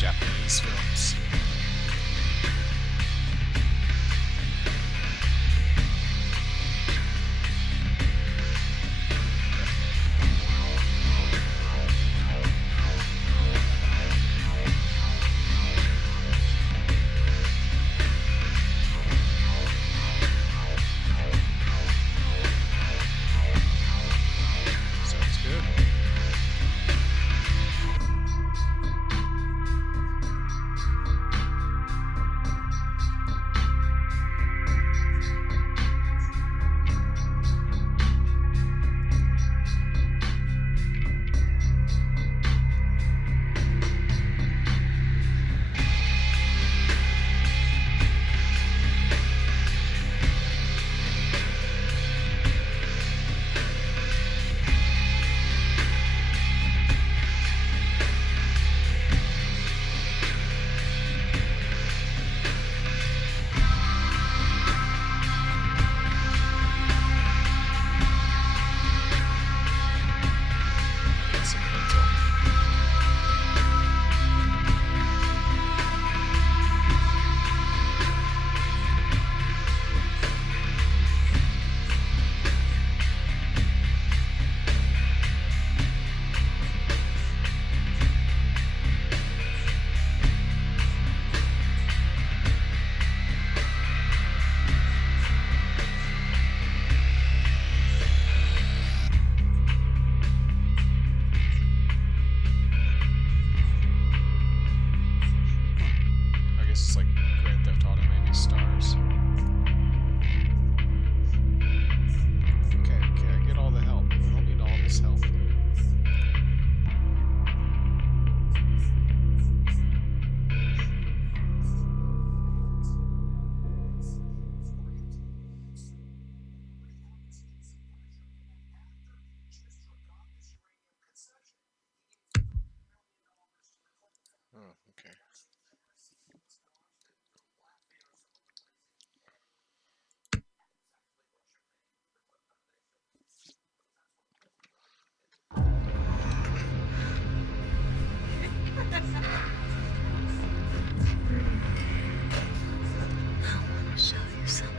Japanese films. It's like Grand Theft Auto, maybe stars. Okay, I get all the help. I don't need all this help. Oh, okay. I want to show you something.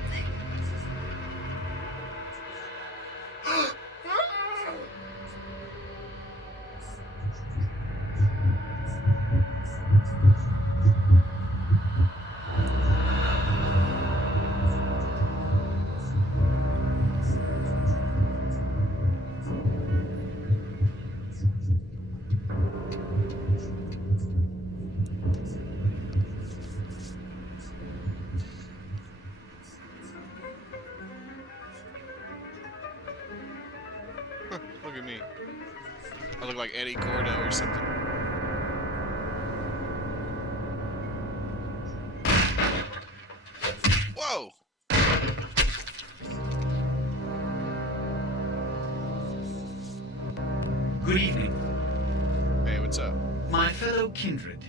Look at me. I look like Eddie Gordo or something. Whoa! Good evening, Hey, what's up? my fellow kindred.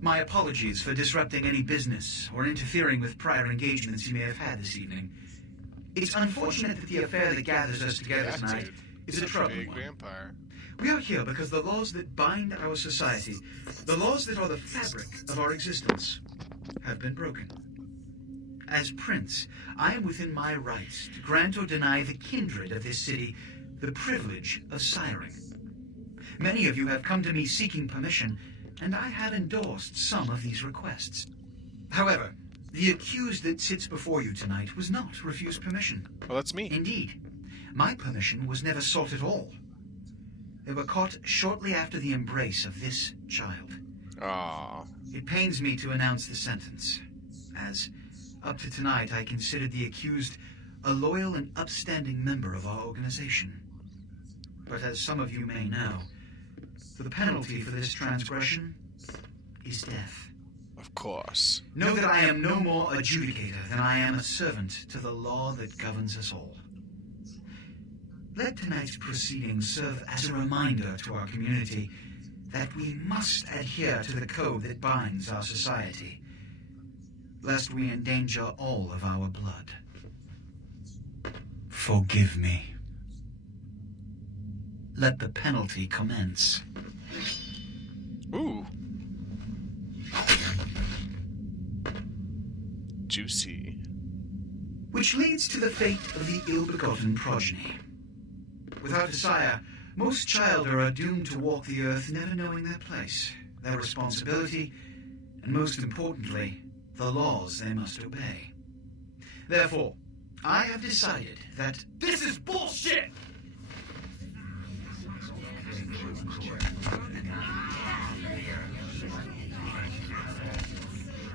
My apologies for disrupting any business or interfering with prior engagements you may have had this evening. It's unfortunate that the affair that gathers us together That tonight dude. is a Such troubling big one. vampire. We are here because the laws that bind our society, the laws that are the fabric of our existence, have been broken. As prince, I am within my rights to grant or deny the kindred of this city the privilege of siring. Many of you have come to me seeking permission, and I have endorsed some of these requests. However, the accused that sits before you tonight was not refused permission. Well, that's me. Indeed, my permission was never sought at all. They were caught shortly after the embrace of this child. Aww. It pains me to announce the sentence, as up to tonight I considered the accused a loyal and upstanding member of our organization. But as some of you may know, the penalty for this transgression is death. Of course. Know that I am no more adjudicator than I am a servant to the law that governs us all. Let tonight's proceedings serve as a reminder to our community that we must adhere to the code that binds our society, lest we endanger all of our blood. Forgive me. Let the penalty commence. Ooh. Juicy. Which leads to the fate of the ill-begotten progeny. Without a sire, most childer are doomed to walk the earth never knowing their place, their responsibility, and most importantly, the laws they must obey. Therefore, I have decided that This is bullshit!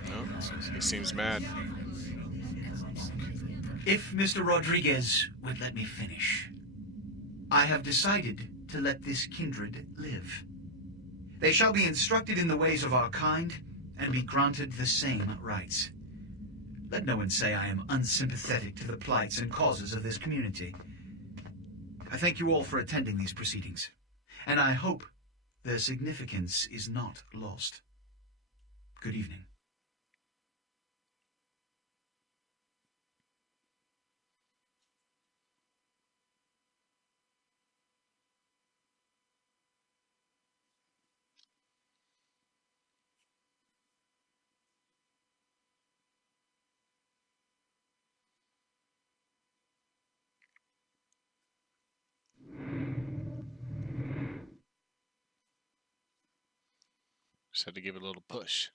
No, he seems mad. if Mr. Rodriguez would let me finish, I have decided to let this kindred live. They shall be instructed in the ways of our kind and be granted the same rights. Let no one say I am unsympathetic to the plights and causes of this community. I thank you all for attending these proceedings, and I hope their significance is not lost. Good evening. Just had to give it a little push.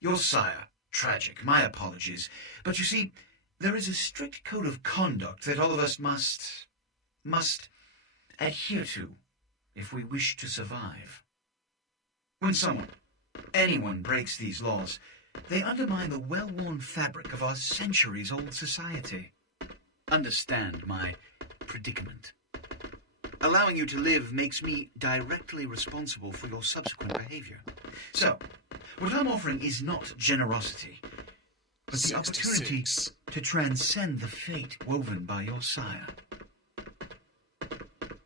Your sire, tragic, my apologies. But you see, there is a strict code of conduct that all of us must adhere to if we wish to survive. When anyone breaks these laws, they undermine the well-worn fabric of our centuries-old society. Understand my predicament. Allowing you to live makes me directly responsible for your subsequent behavior. So, what I'm offering is not generosity, but the opportunity to transcend the fate woven by your sire.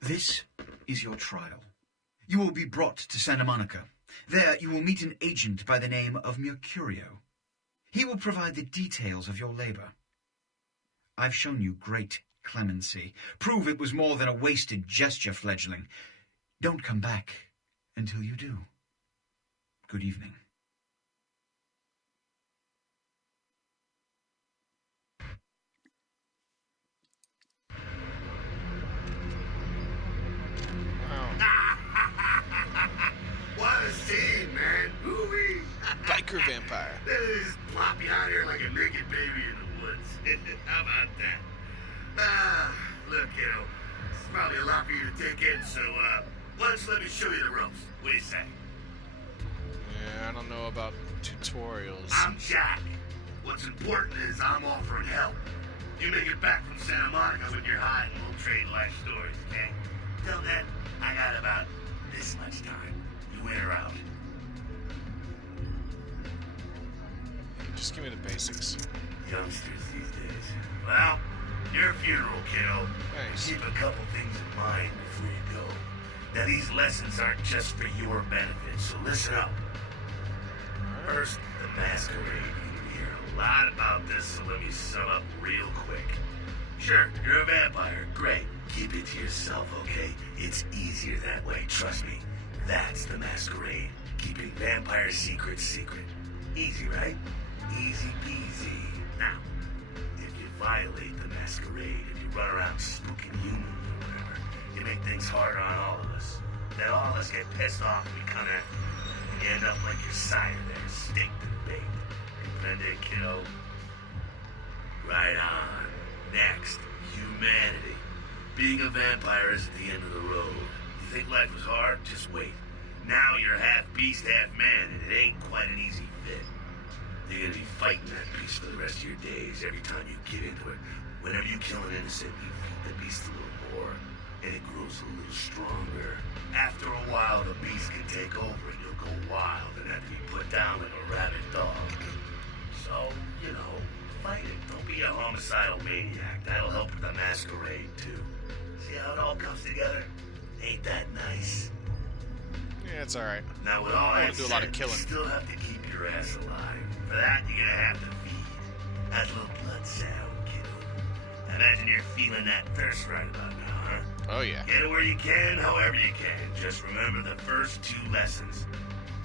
This is your trial. You will be brought to Santa Monica. There you will meet an agent by the name of Mercurio. He will provide the details of your labor. I've shown you great clemency. Prove it was more than a wasted gesture, fledgling. Don't come back until you do. Good evening. What a scene, man. Ooh-wee. Biker vampire. They just plop you out here like a naked baby in the woods. How about that? Look, it's probably a lot for you to take in, so, why don't you let me show you the ropes? What do you say? Yeah, I don't know about tutorials. I'm Jack. What's important is I'm offering help. You make it back from Santa Monica with your hide and we'll trade life stories, okay? Till then, I got about this much time. You in or out? Just give me the basics. Youngsters these days. Well, your funeral, kiddo. Thanks. Keep a couple things in mind before you go. Now, these lessons aren't just for your benefit, so listen up. First, the Masquerade. You hear a lot about this, so let me sum up real quick. Sure, you're a vampire. Great. Keep it to yourself, okay? It's easier that way, trust me. That's the Masquerade. Keeping vampire secrets secret. Easy, right? Easy peasy. Now, if you violate the Masquerade, if you run around spooking humans or whatever, you make things harder on all of us. Then all of us get pissed off and we come at you. And you end up like your sire there, staked and baked. Comprende, kiddo? Right on. Next, humanity. Being a vampire is at the end of the road. You think life was hard? Just wait. Now you're half beast, half man, and it ain't quite an easy fit. You're gonna be fighting that beast for the rest of your days every time you get into it. Whenever you kill an innocent, you feed the beast a little more, and it grows a little stronger. After a while, the beast can take over and you'll go wild and have to be put down like a rabid dog. So, fight it. Don't be a homicidal maniac. That'll help with the Masquerade, too. See how it all comes together? Ain't that nice? Yeah, it's alright. Now, with all I that want to do a lot of said, killing. you still have to keep your ass alive. For that, you're gonna have to feed. That little blood sound, kiddo. Imagine you're feeling that thirst right about now, huh? Oh, yeah. Get it where you can, however you can. Just remember the first two lessons.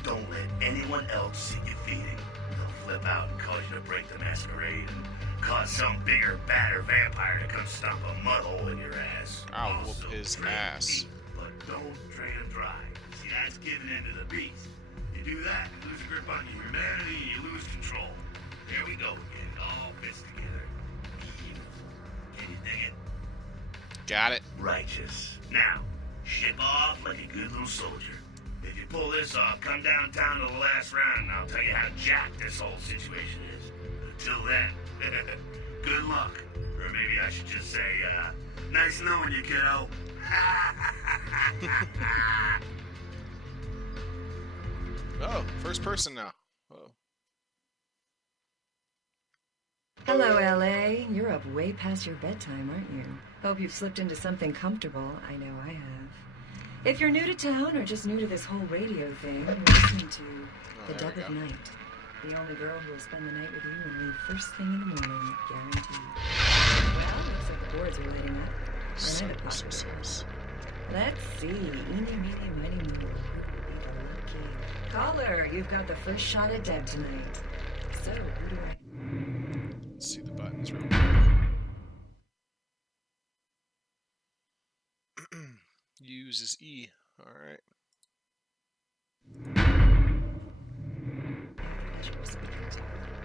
Don't let anyone else see you feeding. They'll flip out and cause you to break the masquerade and cause some bigger, badder vampire to come stomp a mud hole in your ass. I'll Also, whoop his drink ass. deep, but don't drain them dry. See, that's giving in to the beast. You do that, you lose a grip on your humanity, you lose control. Here we go again. It all fits together. Can you dig it? Got it. Righteous. Now, ship off like a good little soldier. If you pull this off, come downtown to the last round and I'll tell you how jacked this whole situation is. Until then, good luck. Or maybe I should just say, nice knowing you, kiddo. Oh, first person now. Oh. Hello, LA. You're up way past your bedtime, aren't you? Hope you've slipped into something comfortable. I know I have. If you're new to town or just new to this whole radio thing, you're listening to The there Dub we of go. Night. The only girl who will spend the night with you and leave first thing in the morning, guaranteed. Well, looks like the boards are lighting up. And I have a possibility. Let's see. Eeny, meeny, miny, moe. Who will be the lucky? Caller, you've got the first shot at Deb tonight. So, who do I... Let's see the buttons real quick. Uses E. Alright.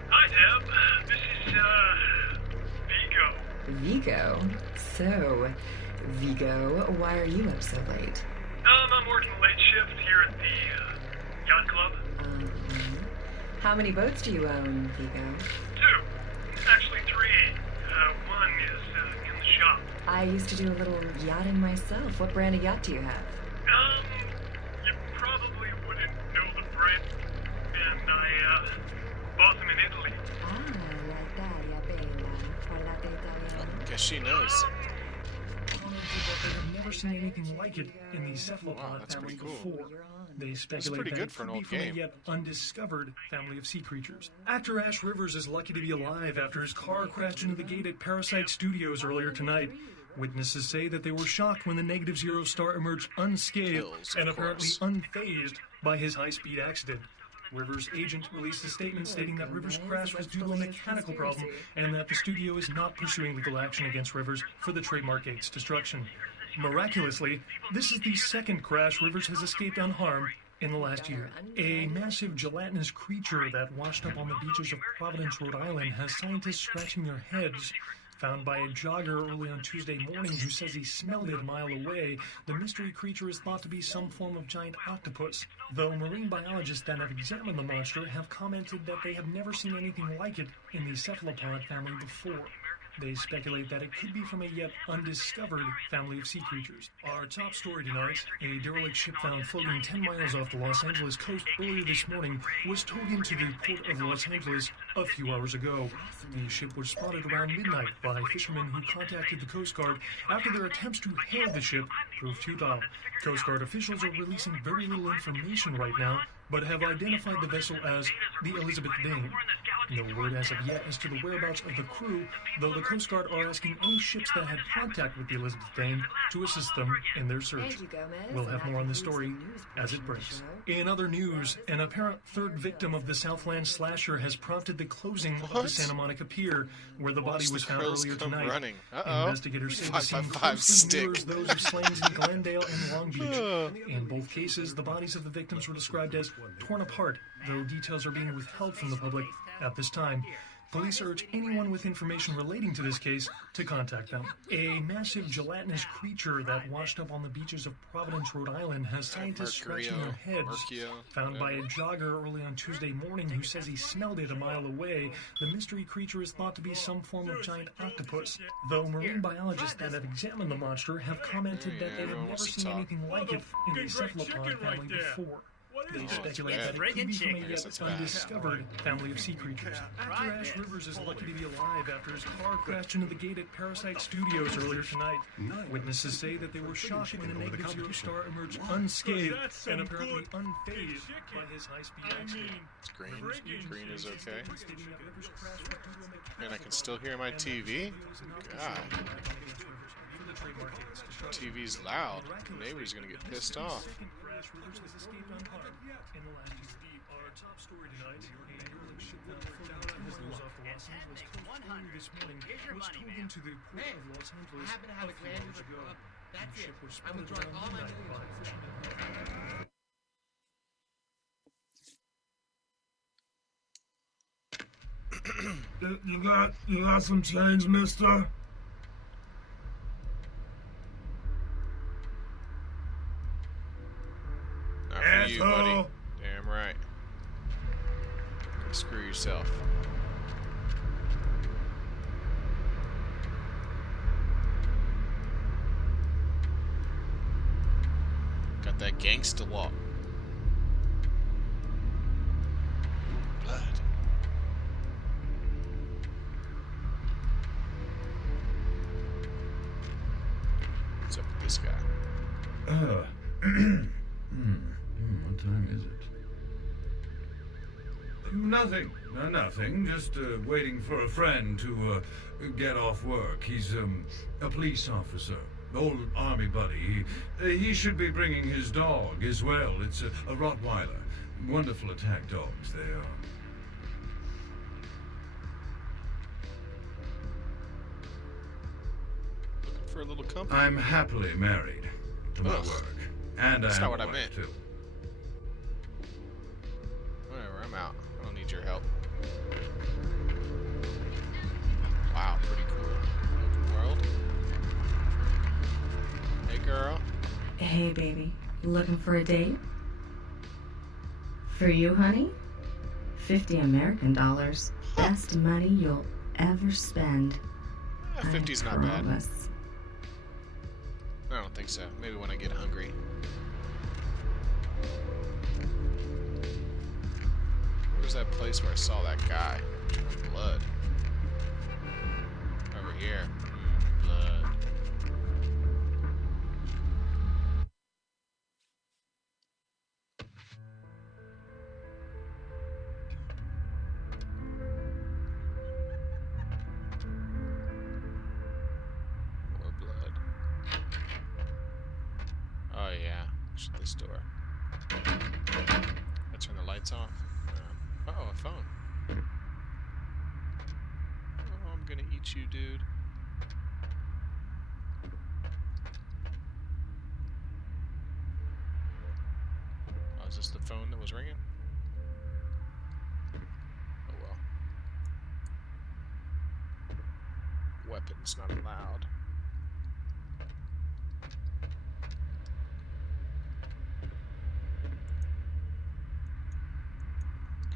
Hi, Deb. This is, Vigo. Vigo? So, Vigo, why are you up so late? I'm working late shift here at the, yacht club. How many boats do you own, Vigo? 2. Actually 3. One is, in the shop. I used to do a little yachting myself. What brand of yacht do you have? You probably wouldn't know the brand. And I, bought them in Italy. Ah, la Italia bella. Parlate italiano. Guess she knows. They have never seen anything like it in the cephalopod Wow, that's family pretty cool. before. They speculate pretty that good it for an could be old from game. a yet undiscovered family of sea creatures. Actor Ash Rivers is lucky to be alive after his car crashed into the gate at Parasite Studios earlier tonight. Witnesses say that they were shocked when the Negative Zero star emerged unscathed Kills, of and apparently course. unfazed by his high-speed accident. Rivers' agent released a statement stating that Rivers' crash was due to a mechanical problem and that the studio is not pursuing legal action against Rivers for the trademark gate's destruction. Miraculously, this is the second crash Rivers has escaped unharmed in the last year. A massive gelatinous creature that washed up on the beaches of Providence, Rhode Island, has scientists scratching their heads. Found by a jogger early on Tuesday morning who says he smelled it a mile away, the mystery creature is thought to be some form of giant octopus, though marine biologists that have examined the monster have commented that they have never seen anything like it in the cephalopod family before. They speculate that it could be from a yet undiscovered family of sea creatures. Our top story tonight, a derelict ship found floating 10 miles off the Los Angeles coast earlier this morning was towed into the port of Los Angeles a few hours ago. The ship was spotted around midnight by fishermen who contacted the Coast Guard after their attempts to hail the ship proved futile. Coast Guard officials are releasing very little information right now, but have identified the vessel as the Elizabeth Dane. No word as of yet as to the whereabouts of the crew, though the Coast Guard are asking any ships that had contact with the Elizabeth Dane to assist them in their search. We'll have more on the story as it breaks. In other news, an apparent third victim of the Southland slasher has prompted the closing of the Santa Monica Pier, where the body was found earlier tonight. Running. Uh-oh. Investigators say the scene 555 closely stick. mirrors those of slayings in Glendale and Long Beach. In both cases, the bodies of the victims were described as torn apart, though details are being withheld from the public at this time. Police urge anyone with information relating to this case to contact them. A massive gelatinous creature that washed up on the beaches of Providence, Rhode Island, has scientists scratching their heads. Found by a jogger early on Tuesday morning who says he smelled it a mile away, the mystery creature is thought to be some form of giant octopus, though marine biologists that have examined the monster have commented that they have never seen anything like it in the cephalopod family before. They speculate that it could be from a yet undiscovered family of sea creatures. Actor Ash Rivers is lucky to be alive after his car crashed into the gate at Parasite Studios earlier tonight. Witnesses say that they were shocked when the Negative Zero star emerged unscathed and apparently unfazed by his high-speed accident. It's green. Green is okay. And I can still hear my TV? God. TV's loud. The neighbor's gonna get pissed off. top story tonight. A derelict shipment floating 2 miles off the Los Angeles coast early this morning was towed into the port of Los Angeles a few hours ago. That's The it. ship was I'm spotted withdrawing around all my midnight by millions. fishermen. You got some change, mister? Not for you, buddy. Asshole. Damn right. Screw yourself. Got that gangsta walk. Blood. What's up with this guy? What time is it? Nothing. Nothing. Just waiting for a friend to get off work. He's a police officer. Old army buddy. He should be bringing his dog as well. It's a Rottweiler. Wonderful attack dogs they are. Looking for a little company? I'm happily married to my Ugh. work. And That's I not have what a I wife, meant. too. Whatever, I'm out. I don't need your help. Wow, pretty cool. Open world. Hey, girl. Hey, baby. Looking for a date? For you, honey? 50 American dollars. Best money you'll ever spend. 50's I not bad. promise. I don't think so. Maybe when I get hungry. Where's that place where I saw that guy? Blood. Over here. Blood. More blood. Oh yeah. Shut this door. I turn the lights off. Uh-oh, a phone. Oh, I'm gonna eat you, dude. Oh, is this the phone that was ringing? Oh well. Weapons not allowed.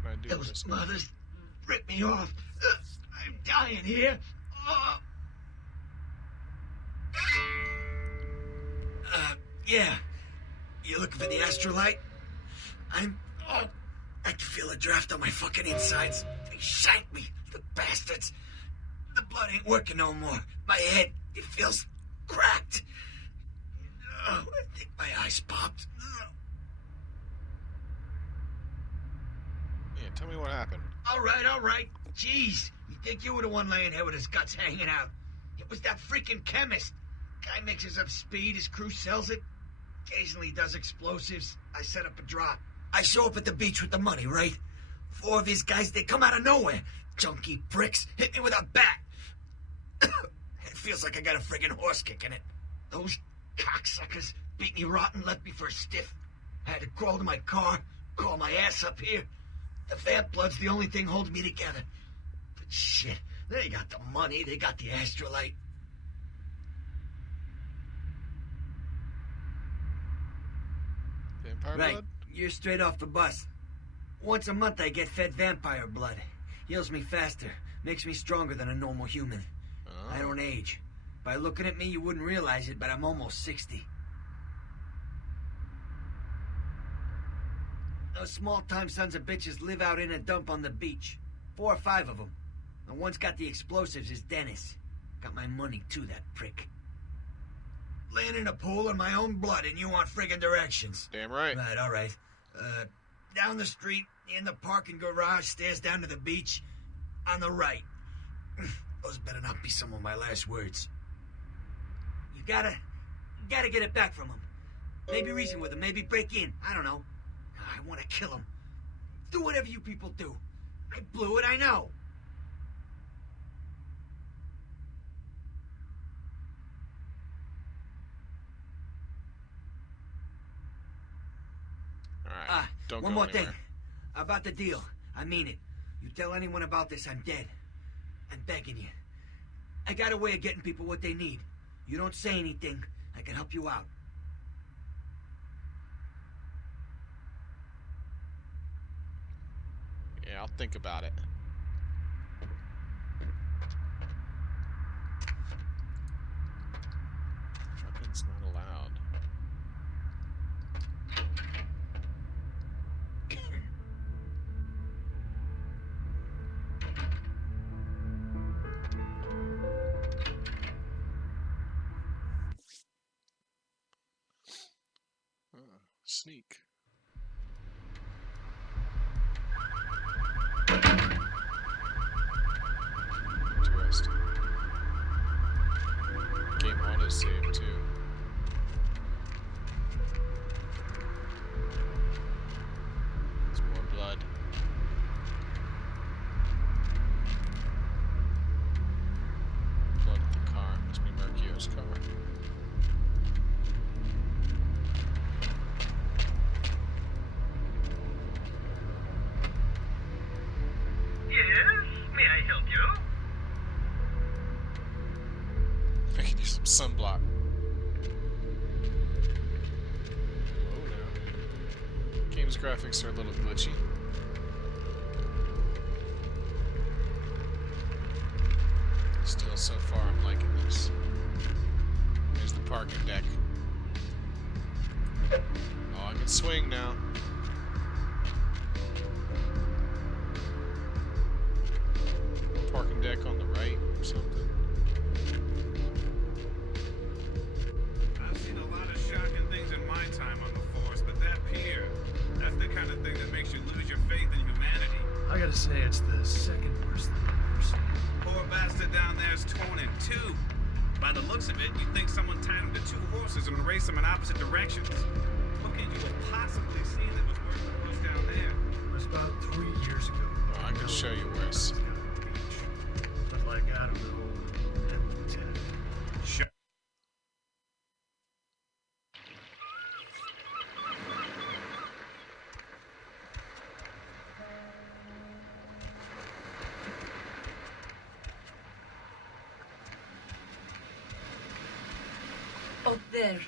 Can I do Those this? mothers ripped me off. I'm dying here. Yeah. You looking for the astrolite? I can feel a draft on my fucking insides. They shanked me, the bastards. The blood ain't working no more. My head, it feels cracked. I think my eyes popped. Yeah, tell me what happened. All right. Jeez, you think you were the one laying here with his guts hanging out? It was that freaking chemist. Guy mixes up speed, his crew sells it. Occasionally does explosives. I set up a drop. I show up at the beach with the money, right? 4 of his guys, they come out of nowhere. Junky pricks hit me with a bat. It feels like I got a friggin' horse kick in it. Those cocksuckers beat me rotten, left me for a stiff. I had to crawl to my car, crawl my ass up here. The vamp blood's the only thing holding me together. But shit, they got the money, they got the astrolite. Vampire Right, blood? you're straight off the bus. Once a month I get fed vampire blood. Heals me faster, makes me stronger than a normal human. Oh. I don't age. By looking at me, you wouldn't realize it, but I'm almost 60. Those small-time sons of bitches live out in a dump on the beach. 4 or 5 of them. The one's got the explosives is Dennis. Got my money, too, that prick. Laying in a pool in my own blood, and you want friggin' directions. Damn right. Right, all right. Down the street, in the parking garage, stairs down to the beach. On the right. Those better not be some of my last words. You gotta get it back from him. Maybe reason with him, maybe break in. I don't know. I want to kill him. Do whatever you people do. I blew it, I know. Alright, don't one go more anywhere. thing. About the deal. I mean it. You tell anyone about this, I'm dead. I'm begging you. I got a way of getting people what they need. You don't say anything, I can help you out. Yeah, I'll think about it. Weapons not allowed. Sneak. Interesting. Game autosave too. There's more blood. Blood at the car. Must be Mercio's car. Yes, may I help you? I can use some sunblock. Whoa now. Game's graphics are a little glitchy. Still, so far, I'm liking this. There's the parking deck. Oh, I can swing now. Parking deck on the right or something. I've seen a lot of shocking things in my time on the force, but that pier, that's the kind of thing that makes you lose your faith in humanity. I gotta say, it's the second worst thing I've ever seen. Poor bastard down there's torn in two. By the looks of it, you'd think someone tied him to two horses and raced them in opposite directions. What could you have possibly seen that was worth the push down there? It was about 3 years ago. Oh, I can show you where it's. But like, I don't know. Sure. Up there.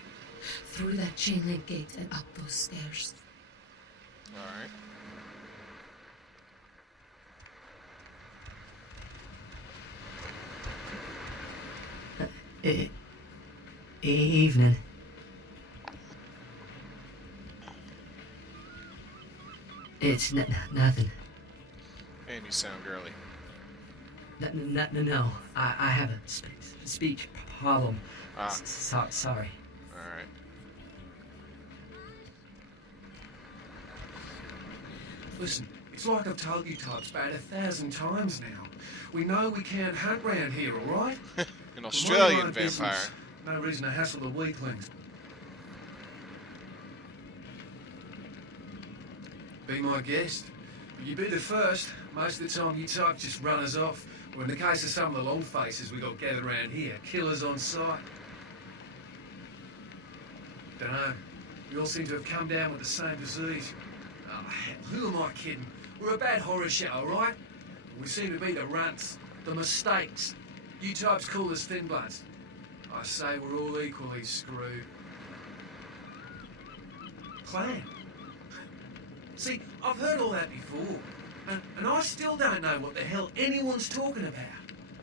Through that chain link gate and up those stairs. Alright. Evening. It's nothing. And you sound girly. No. I have a speech problem. Ah. Sorry. Alright. Listen, it's like I've told you types about 1,000 times now. We know we can't hunt round here, all right? An Australian Mind our vampire. business. No reason to hassle the weaklings. Be my guest. You be the first. Most of the time you types just run us off. Or in the case of some of the long faces we got gathered around here, killers on sight. Dunno. We all seem to have come down with the same disease. Oh, hell, who am I kidding? We're a bad horror show, all right? We seem to be the runts, the mistakes. You types call us thin bloods. I say we're all equally screwed. Clan. See, I've heard all that before, and I still don't know what the hell anyone's talking about.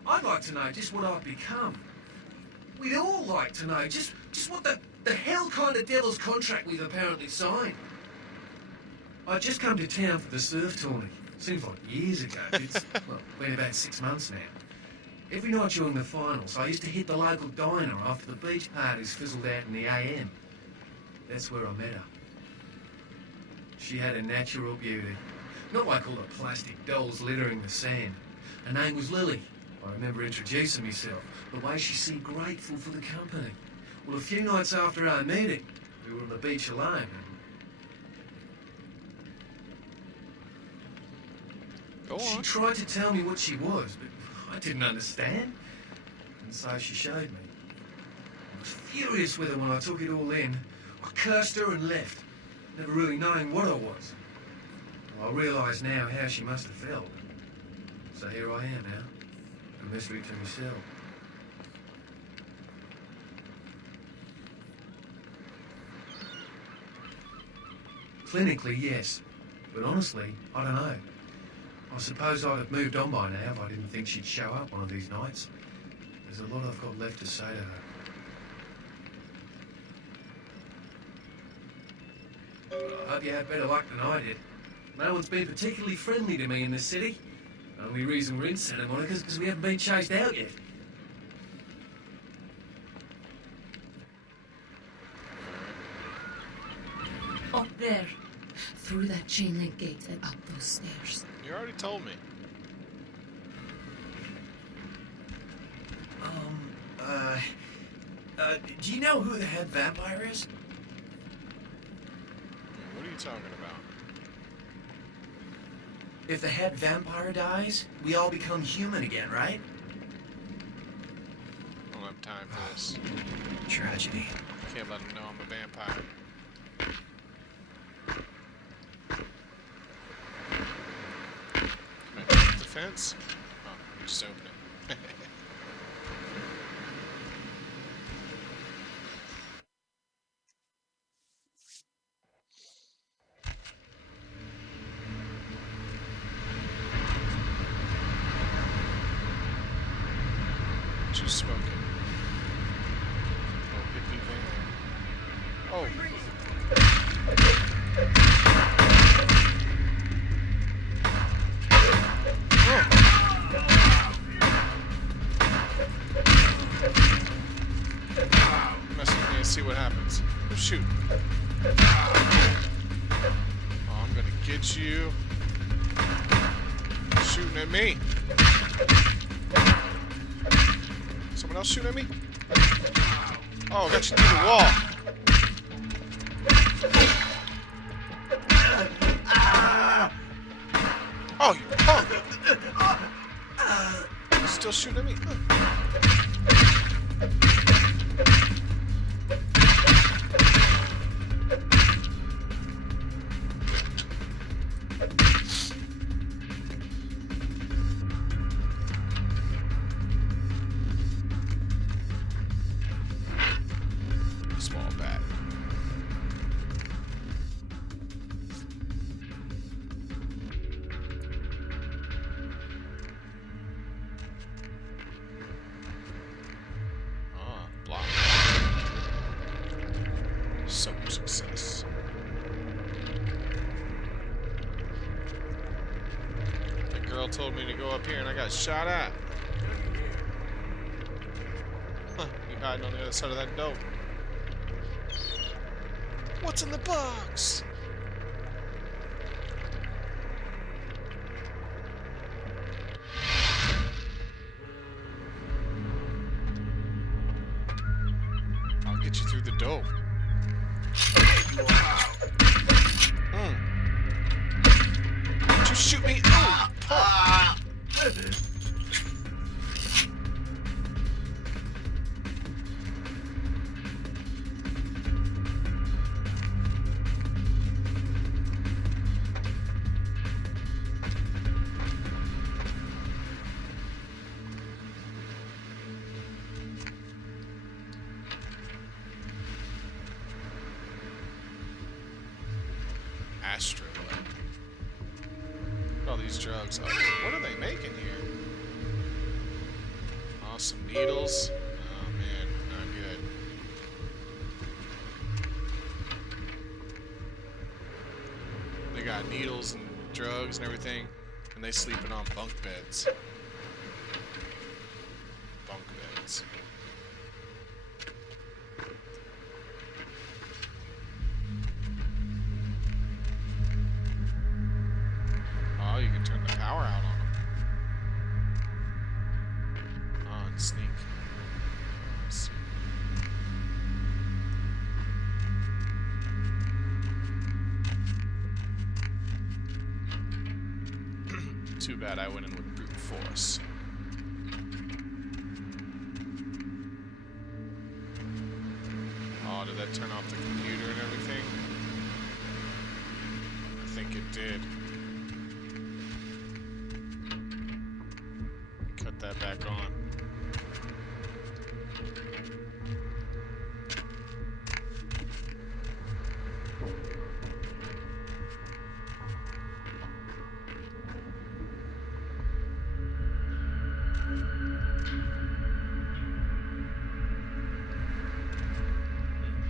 I'd like to know just what I've become. We'd all like to know just what the hell kind of devil's contract we've apparently signed. I just come to town for the surf tourney. Seems like years ago. It's, well, been about 6 months now. Every night during the finals, I used to hit the local diner after the beach parties fizzled out in the AM. That's where I met her. She had a natural beauty. Not like all the plastic dolls littering the sand. Her name was Lily. I remember introducing myself. The way she seemed grateful for the company. Well, a few nights after our meeting, we were on the beach alone. Go She on. tried to tell me what she was, but I didn't understand. And so she showed me. I was furious with her when I took it all in. I cursed her and left, never really knowing what I was. Well, I realise now how she must have felt. So here I am now, a mystery to myself. Clinically, yes. But honestly, I don't know. I suppose I'd have moved on by now if I didn't think she'd show up one of these nights. There's a lot I've got left to say to her. I hope you had better luck than I did. No one's been particularly friendly to me in this city. The only reason we're in Santa Monica is because we haven't been chased out yet. Up there. Through that chain link gate and up those stairs. You already told me. Do you know who the head vampire is? What are you talking about? If the head vampire dies, we all become human again, right? I don't have time for this. Tragedy. Can't let him know I'm a vampire. Can I break the fence? Oh, just open it. What you smoking? Oh, hippie van. Oh. Mess with me and see what happens. Oh, shoot. Oh, I'm gonna get you. Shooting at me. Someone else shooting at me? Oh, I got you through the wall. Oh, you punk! Still shooting at me? Small bat. Block. So much success. The girl told me to go up here and I got shot at. Huh, you hiding on the other side of that dope. What's in the box? I'll get you through the dope. Did you shoot me? Oh, punk. Astro. Look at all these drugs. Oh, what are they making here? Oh, some needles. Oh man, not good. They got needles and drugs and everything, and they sleeping on bunk beds. Bunk beds. Oh, you can turn the power out on them. Oh, and sneak. Oh, I see. Too bad I went in with brute force. Oh, did that turn off the computer and everything? I think it did. Cut that back on.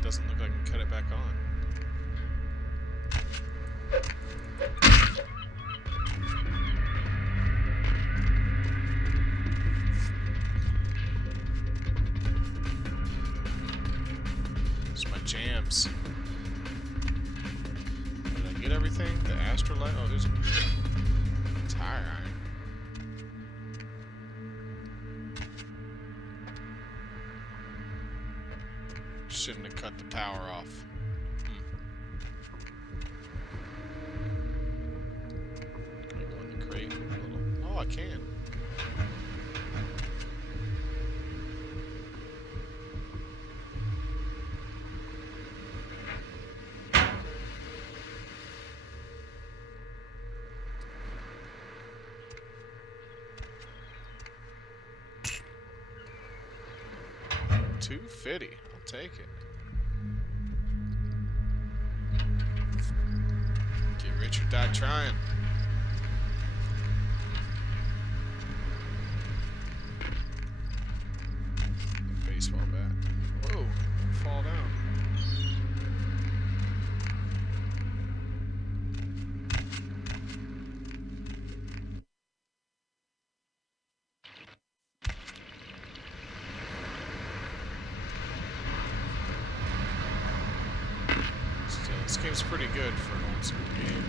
Doesn't look like I can cut it back on. It's my jams. Did I get everything? The astrolight? Oh, there's a tire iron. Shouldn't have cut the power off. Can I go in the crate? Oh, I can. $250. I'll take it. Get rich or die trying. Baseball bat. Whoa, fall down. This game's pretty good for an old school game.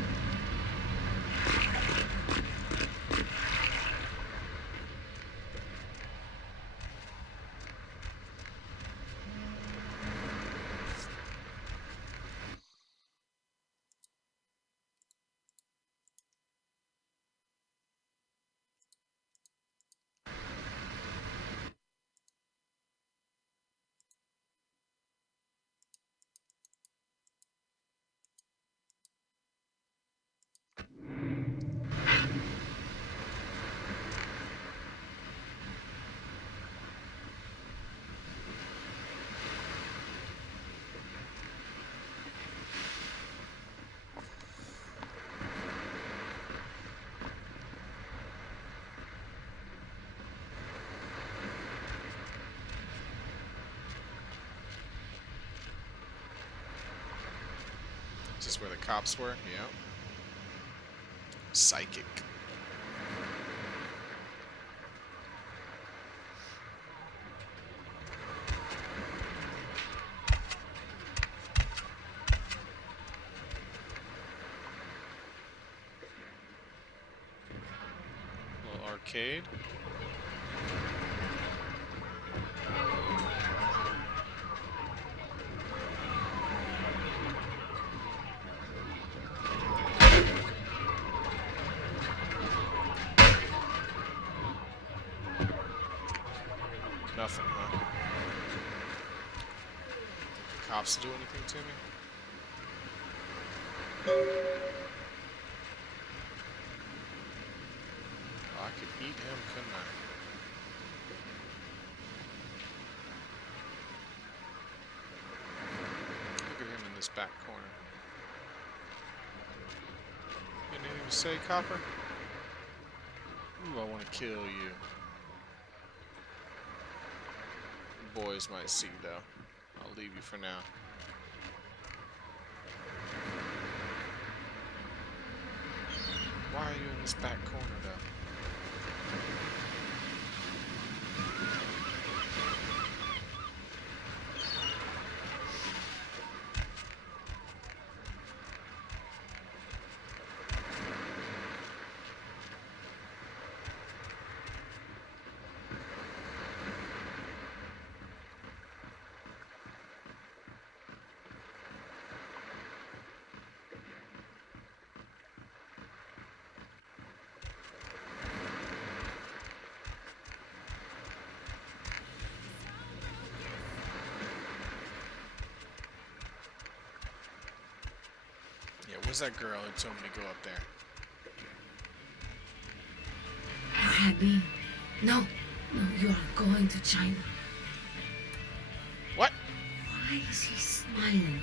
Is this where the cops were? Yeah. Psychic. Little arcade. Nothing, huh? Did the cops do anything to me? Oh, I could eat him, couldn't I? Look at him in this back corner. Anything to say, Copper? Ooh, I want to kill you. Boys might see, though. I'll leave you for now. Why are you in this back corner, though? Where's that girl who told me to go up there? You had me. No, you are going to China. What? Why is he smiling?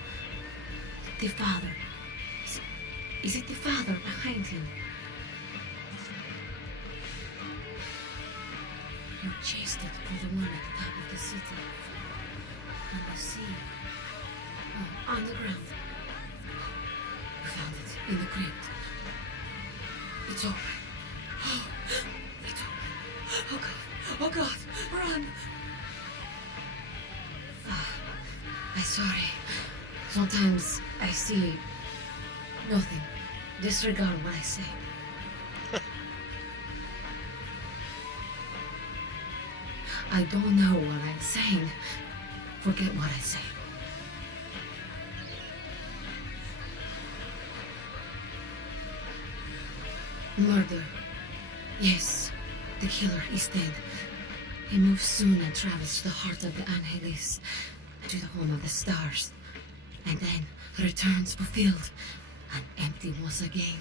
The father. Is it the father behind him? You chased it for the one at the top of the city. On the sea. Oh, on the ground. You found it in the crypt. It's all right. It's all right. Oh God, run! I'm sorry. Sometimes I see nothing. Disregard what I say. I don't know what I'm saying. Forget what I say. Murder. Yes, the killer is dead. He moves soon and travels to the heart of the Angeles, to the home of the stars, and then returns fulfilled and empty once again.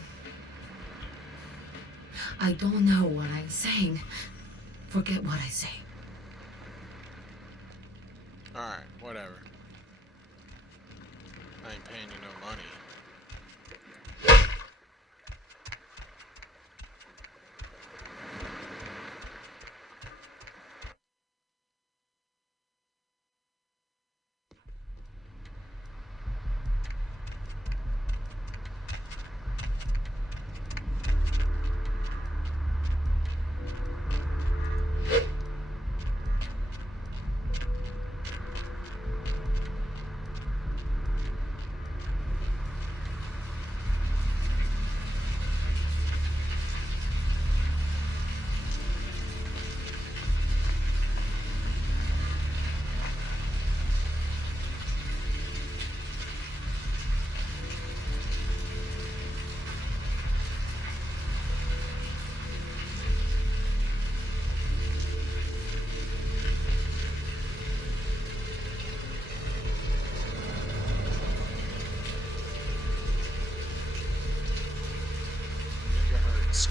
I don't know what I'm saying. Forget what I say. Alright, whatever. I ain't paying you no money.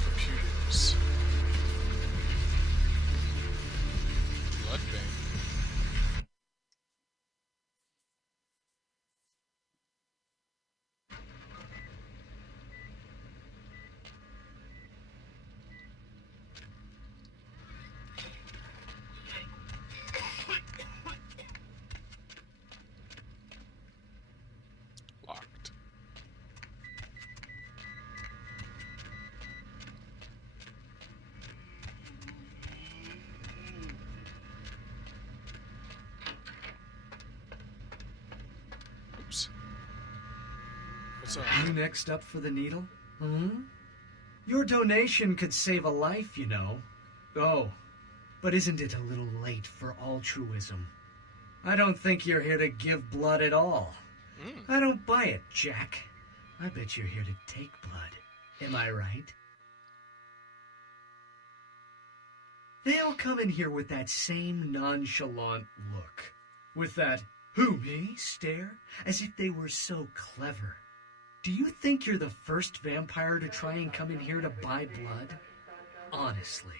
Computers. Blood bank. Locked. Oops. What's up? You next up for the needle? Your donation could save a life, you know. Oh, but isn't it a little late for altruism? I don't think you're here to give blood at all. I don't buy it, Jack. I bet you're here to take blood. Am I right? They all come in here with that same nonchalant look. With that, who, me, stare, as if they were so clever. Do you think you're the first vampire to try and come in here to buy blood? Honestly.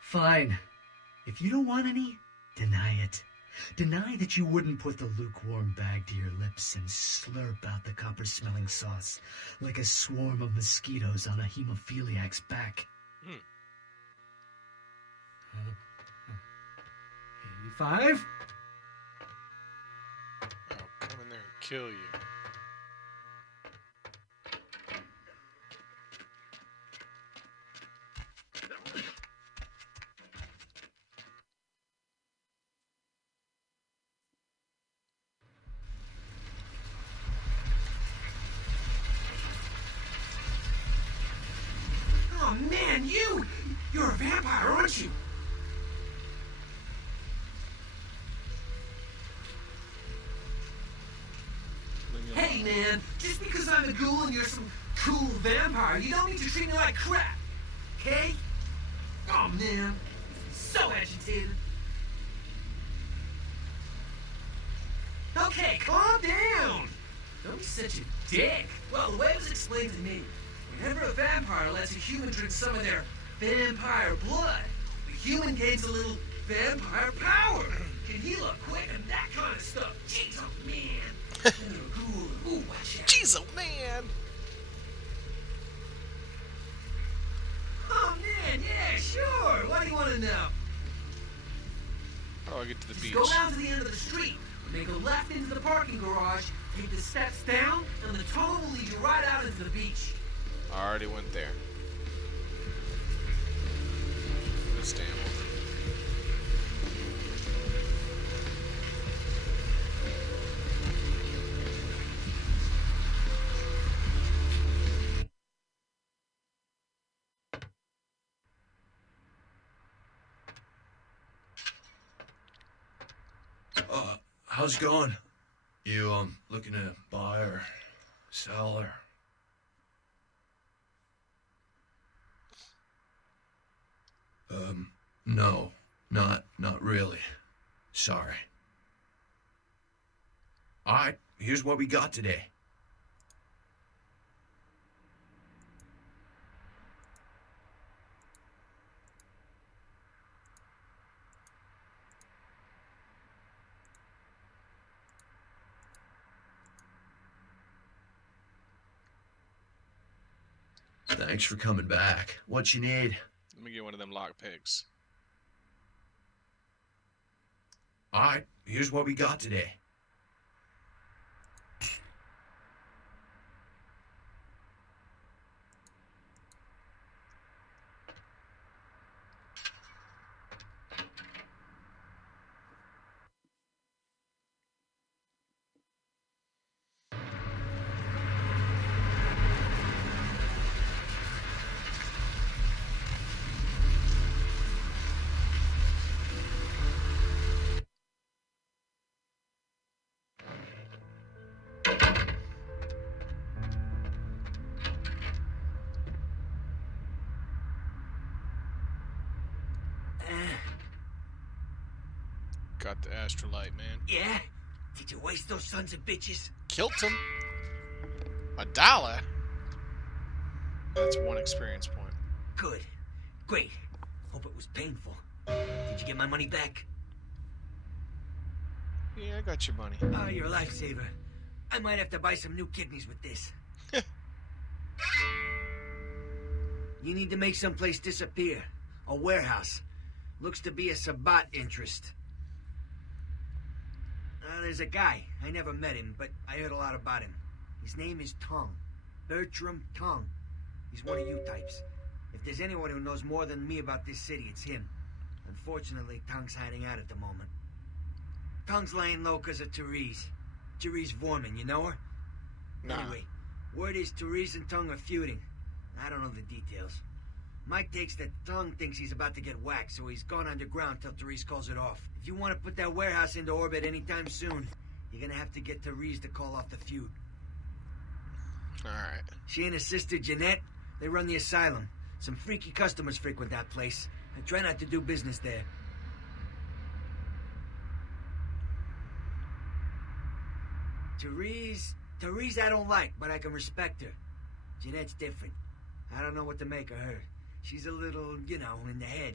Fine. If you don't want any, deny it. Deny that you wouldn't put the lukewarm bag to your lips and slurp out the copper-smelling sauce like a swarm of mosquitoes on a hemophiliac's back. 85? I'll come in there and kill you. Oh man, you're a vampire, aren't you? Hey man, just because I'm a ghoul and you're some cool vampire, you don't need to treat me like crap, okay? Oh man, so agitated. Okay, calm down. Don't be such a dick. Well, the way it was explained to me, whenever a vampire lets a human drink some of their vampire blood, the human gains a little vampire power. Can heal up quick and that kind of stuff. Jeez, oh man. Ooh, watch out. Jeez, oh man. Oh man, yeah, sure. What do you want to know? How do I get to the beach? Go down to the end of the street, and then go left into the parking garage, take the steps down, and the tunnel will lead you right out into the beach. I already went there. This damn one. How's it going? You, looking to buy or sell or... No, not really. Sorry. Alright, here's what we got today. Thanks for coming back. What you need? Let me get one of them lock picks. Alright, here's what we got today. Got the astrolite, man. Yeah? Did you waste those sons of bitches? Killed him. $1? That's 1 experience point. Good. Great. Hope it was painful. Did you get my money back? Yeah, I got your money. Oh, you're a lifesaver. I might have to buy some new kidneys with this. You need to make someplace disappear. A warehouse. Looks to be a Sabbat interest. There's a guy. I never met him, but I heard a lot about him. His name is Tong. Bertram Tong. He's one of you types. If there's anyone who knows more than me about this city, it's him. Unfortunately, Tong's hiding out at the moment. Tong's laying low because of Therese. Therese Vorman, you know her? Nah. Anyway, word is Therese and Tong are feuding. I don't know the details. Mike takes that Tong thinks he's about to get whacked, so he's gone underground till Therese calls it off. If you want to put that warehouse into orbit anytime soon, you're gonna have to get Therese to call off the feud. Alright. She and her sister Jeanette, they run the asylum. Some freaky customers frequent that place. I try not to do business there. Therese I don't like, but I can respect her. Jeanette's different. I don't know what to make of her. She's a little, you know, in the head.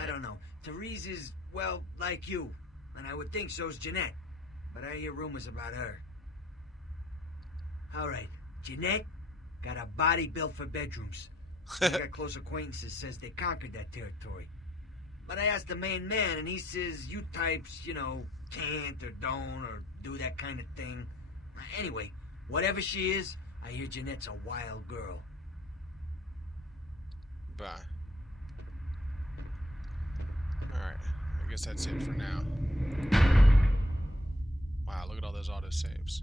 I don't know. Therese is, well, like you. And I would think so's Jeanette. But I hear rumors about her. All right. Jeanette got a body built for bedrooms. I got close acquaintances says they conquered that territory. But I asked the main man, and he says you types, you know, can't or don't or do that kind of thing. Anyway, whatever she is, I hear Jeanette's a wild girl. Bye. Alright, I guess that's it for now. Wow, look at all those autosaves.